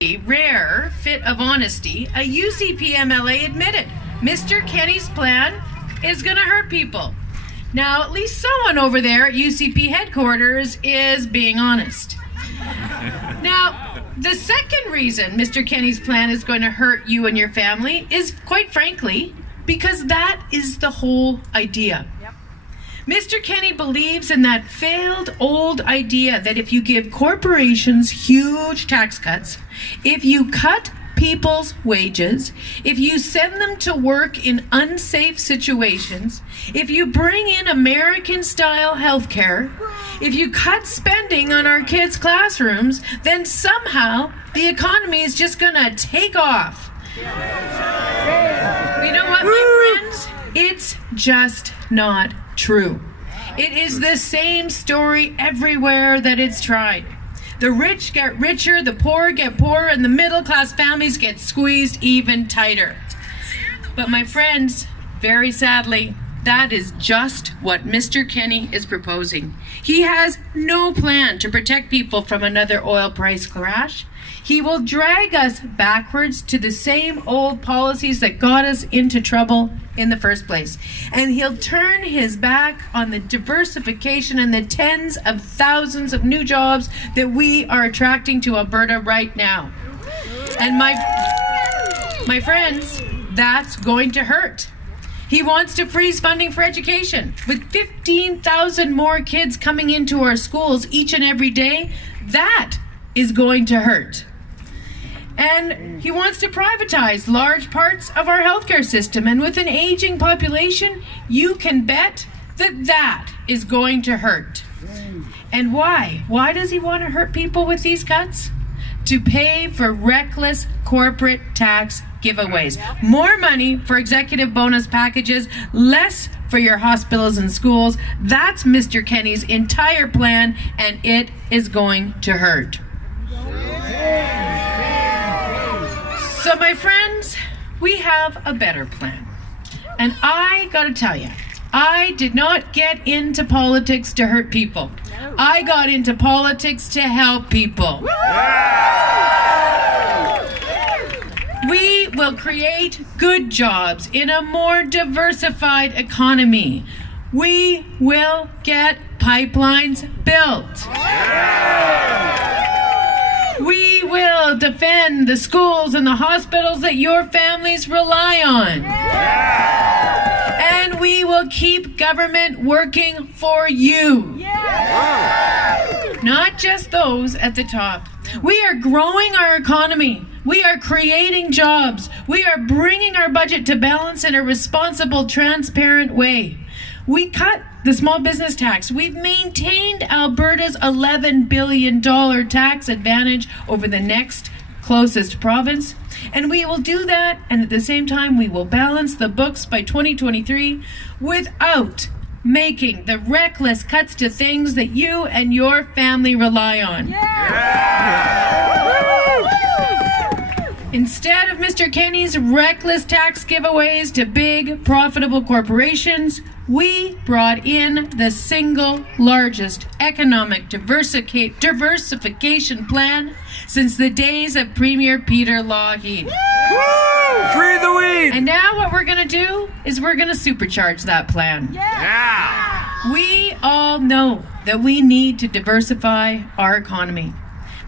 rare fit of honesty, a UCP MLA admitted Mr. Kenney's plan is going to hurt people. Now, at least someone over there at UCP headquarters is being honest. Now, the second reason Mr. Kenney's plan is going to hurt you and your family is, quite frankly, because that is the whole idea. Mr. Kenney believes in that failed old idea that if you give corporations huge tax cuts, if you cut people's wages, if you send them to work in unsafe situations, if you bring in American-style healthcare, if you cut spending on our kids' classrooms, then somehow the economy is just going to take off. You know what, my friends? It's just not true. It is the same story everywhere that it's tried. The rich get richer, the poor get poorer, and the middle-class families get squeezed even tighter. But my friends, very sadly, that is just what Mr. Kenney is proposing. He has no plan to protect people from another oil price crash. He will drag us backwards to the same old policies that got us into trouble in the first place. And he'll turn his back on the diversification and the tens of thousands of new jobs that we are attracting to Alberta right now. And my friends, that's going to hurt. He wants to freeze funding for education. With 15,000 more kids coming into our schools each and every day, that is going to hurt. And he wants to privatize large parts of our healthcare system. And with an aging population, you can bet that that is going to hurt. And why? Why does he want to hurt people with these cuts? To pay for reckless corporate tax giveaways. More money for executive bonus packages, less for your hospitals and schools. That's Mr. Kenney's entire plan, and it is going to hurt. So my friends, we have a better plan. And I gotta tell you, I did not get into politics to hurt people. I got into politics to help people. We will create good jobs in a more diversified economy. We will get pipelines built. We will defend the schools and the hospitals that your families rely on. And we will keep government working for you. Not just those at the top. We are growing our economy. We are creating jobs. We are bringing our budget to balance in a responsible, transparent way. We cut the small business tax. We've maintained Alberta's $11 billion tax advantage over the next closest province. And we will do that, and at the same time, we will balance the books by 2023 without making the reckless cuts to things that you and your family rely on. Instead of Mr. Kenney's reckless tax giveaways to big, profitable corporations, we brought in the single largest economic diversification plan since the days of Premier Peter Lougheed. Free the weed! And now what we're going to do is we're going to supercharge that plan. We all know that we need to diversify our economy.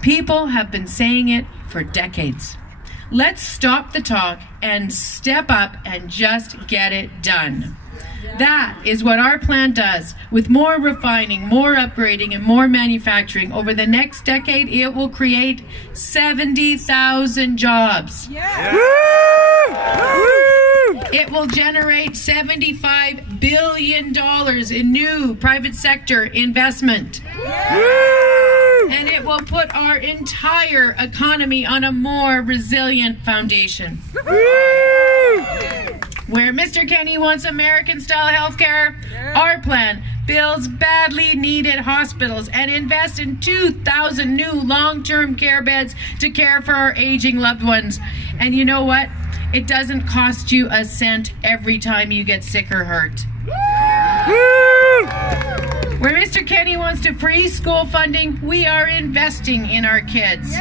People have been saying it for decades. Let's stop the talk and step up and just get it done. That is what our plan does. With more refining, more upgrading, and more manufacturing, over the next decade, it will create 70,000 jobs. It will generate $75 billion in new private sector investment. And it will put our entire economy on a more resilient foundation. Where Mr. Kenney wants American-style healthcare, our plan builds badly needed hospitals and invests in 2,000 new long-term care beds to care for our aging loved ones. And you know what? It doesn't cost you a cent every time you get sick or hurt. Where Mr. Kenney wants to freeze school funding, we are investing in our kids.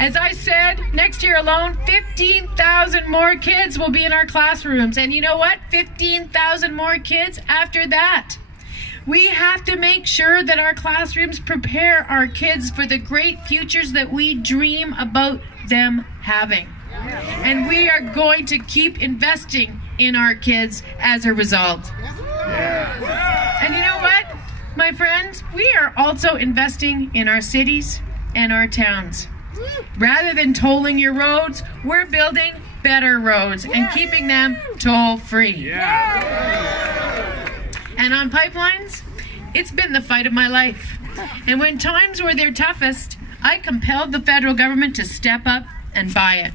As I said, next year alone, 15,000 more kids will be in our classrooms. And you know what? 15,000 more kids after that. We have to make sure that our classrooms prepare our kids for the great futures that we dream about them having. And we are going to keep investing in our kids as a result. And you know what, my friends? We are also investing in our cities and our towns. Rather than tolling your roads, we're building better roads and keeping them toll-free. And on pipelines, it's been the fight of my life. And when times were their toughest, I compelled the federal government to step up and buy it.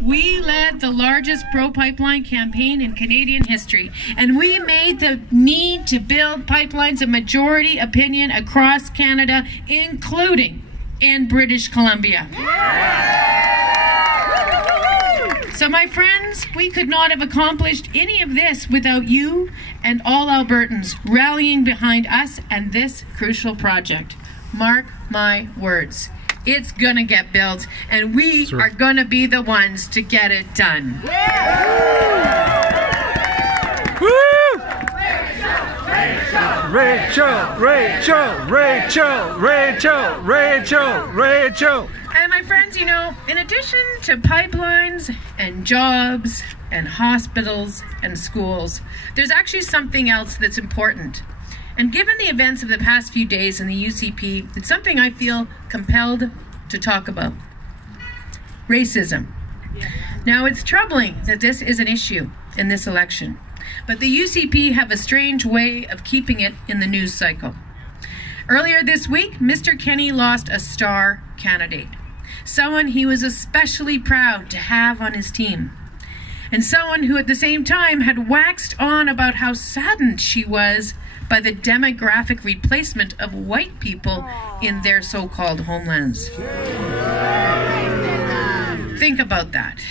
We led the largest pro-pipeline campaign in Canadian history, and we made the need to build pipelines a majority opinion across Canada, including in British Columbia. So my friends, we could not have accomplished any of this without you and all Albertans rallying behind us and this crucial project. Mark my words. It's gonna get built, and we are gonna be the ones to get it done. Woo! Rachel, Rachel, Rachel, Rachel, Rachel, Rachel. And my friends, you know, in addition to pipelines and jobs and hospitals and schools, there's actually something else that's important. And given the events of the past few days in the UCP, it's something I feel compelled to talk about. Racism. Now, it's troubling that this is an issue in this election, but the UCP have a strange way of keeping it in the news cycle. Earlier this week, Mr. Kenney lost a star candidate, someone he was especially proud to have on his team, and someone who at the same time had waxed on about how saddened she was by the demographic replacement of white people in their so-called homelands. Think about that.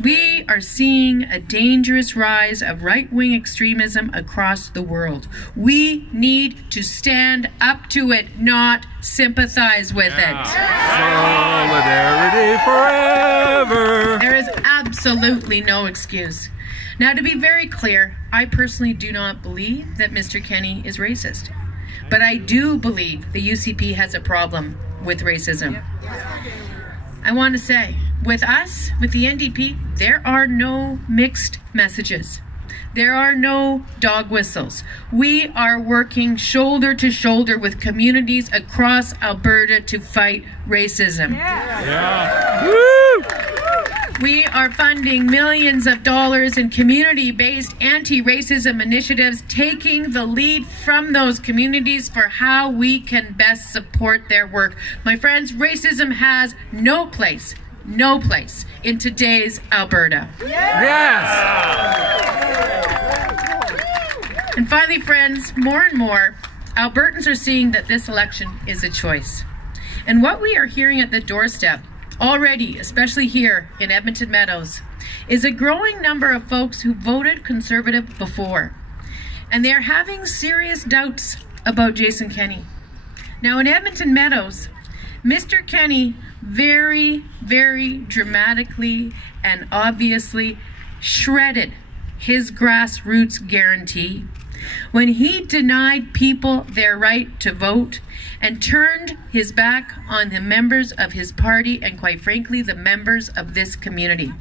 We are seeing a dangerous rise of right-wing extremism across the world. We need to stand up to it, not sympathize with it. Solidarity forever. There is absolutely no excuse. Now, to be very clear, I personally do not believe that Mr. Kenney is racist. But I do believe the UCP has a problem with racism. I want to say, with us, with the NDP, there are no mixed messages. There are no dog whistles. We are working shoulder to shoulder with communities across Alberta to fight racism. Woo! We are funding millions of dollars in community-based anti-racism initiatives, taking the lead from those communities for how we can best support their work. My friends, racism has no place in today's Alberta. Yes! And finally, friends, more and more, Albertans are seeing that this election is a choice. And what we are hearing at the doorstep already, especially here in Edmonton Meadows, is a growing number of folks who voted Conservative before. And they're having serious doubts about Jason Kenney. Now in Edmonton Meadows, Mr. Kenney very, very dramatically and obviously shredded his grassroots guarantee when he denied people their right to vote and turned his back on the members of his party and, quite frankly, the members of this community.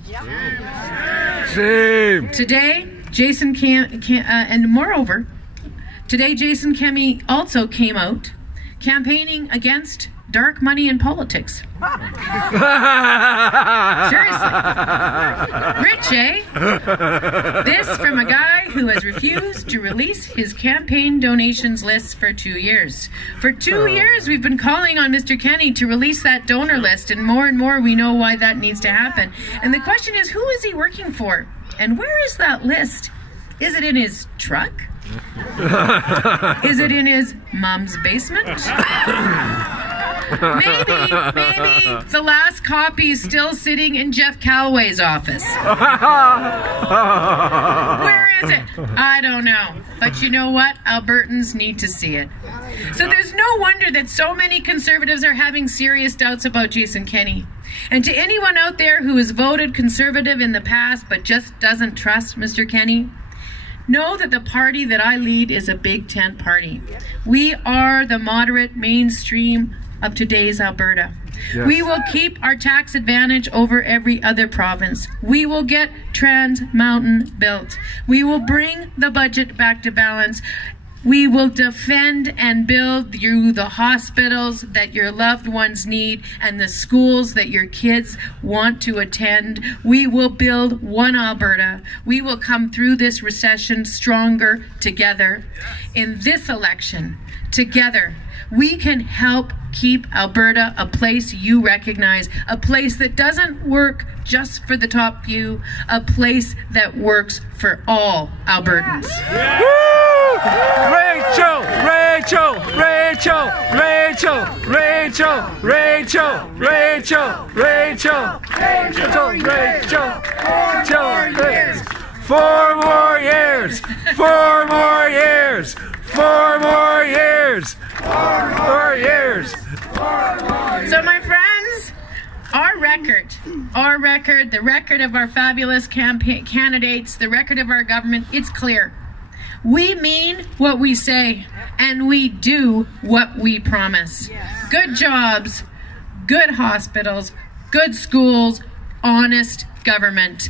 Same. Today, Jason Kenney also came out campaigning against dark money in politics. Seriously. Rich, eh? This from a guy who has refused to release his campaign donations lists for 2 years. For 2 years, we've been calling on Mr. Kenney to release that donor list, and more we know why that needs to happen. And the question is, who is he working for? And where is that list? Is it in his truck? Is it in his mom's basement? Maybe the last copy is still sitting in Jeff Callaway's office. Where is it? I don't know. But you know what? Albertans need to see it. So there's no wonder that so many Conservatives are having serious doubts about Jason Kenney. And to anyone out there who has voted Conservative in the past but just doesn't trust Mr. Kenney, know that the party that I lead is a big tent party. We are the moderate mainstream of today's Alberta. Yes. We will keep our tax advantage over every other province. We will get Trans Mountain built. We will bring the budget back to balance. We will defend and build through the hospitals that your loved ones need and the schools that your kids want to attend. We will build one Alberta. We will come through this recession stronger together. In this election, together, we can help keep Alberta a place you recognize, a place that doesn't work just for the top few, a place that works for all Albertans. Yeah. Rachel, Rachel, Rachel, Rachel, Rachel, Rachel, Rachel, Rachel, Rachel, Rachel, 4 more years, 4 more years, 4 more years, 4 more years. So my friends, our record, the record of our fabulous campaign candidates, the record of our government, it's clear. We mean what we say, and we do what we promise. Good jobs, good hospitals, good schools, honest government.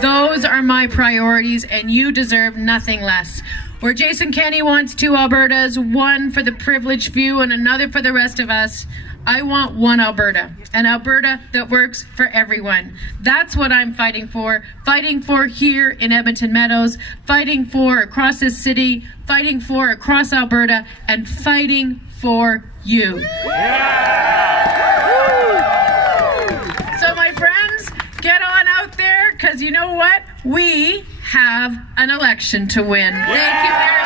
Those are my priorities, and you deserve nothing less. Where Jason Kenney wants 2 Albertas, one for the privileged few and another for the rest of us, I want one Alberta, an Alberta that works for everyone. That's what I'm fighting for here in Edmonton Meadows, fighting for across this city, fighting for across Alberta, and fighting for you. So my friends, get on out there, because you know what? We have an election to win. Thank you very much.